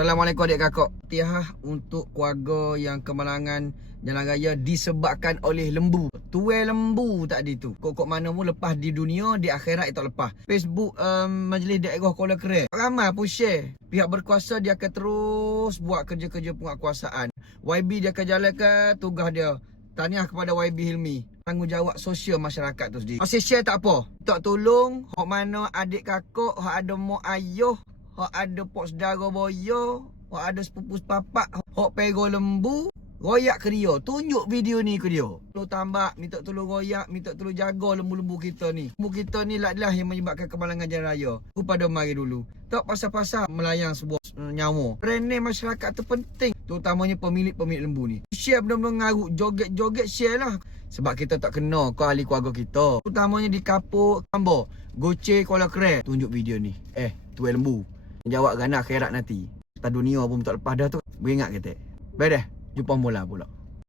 Assalamualaikum adik kakak. Tiah untuk keluarga yang kemalangan jalan raya disebabkan oleh lembu. Tuai lembu tadi tu. Kok-kok mana mu lepas di dunia, di akhirat itu lepas. Facebook um, Majlis Daerah Kuala Keren. Ramai pun share. Pihak berkuasa dia akan terus buat kerja-kerja penguatkuasaan. YB dia akan jalankan tugas dia. Tahniah kepada YB Hilmi. Tanggungjawab sosial masyarakat tu sendiri. Masih share tak apa. Tak tolong. Hak mana adik kakak, hak ada mak ayah, hak ada pok saudara boyo, hak ada sepupu sepapak, hak pego lembu. Royak ke dia. Tunjuk video ni ke dia. Tolong tambah. Minta tolong royak. Minta tolong jaga lembu-lembu kita ni. Lembu kita ni lah lah yang menyebabkan kemalangan jalan raya. Aku pada mari dulu. Tak pasal-pasal melayang sebuah uh, nyawa. Brand name masyarakat tu penting. Terutamanya pemilik-pemilik lembu ni. Share benar-benar ngarut. Joget-joget share lah. Sebab kita tak kena kau ahli keluarga kita. Terutamanya di kapur, Kambo. Goce Kuala Kere. Tunjuk video ni. Eh, tuai lembu. Jawab gana akhirat nanti. Tak dunia pun tak lepas dah tu. Beringat kata. Baik dah. Jumpa mula pula.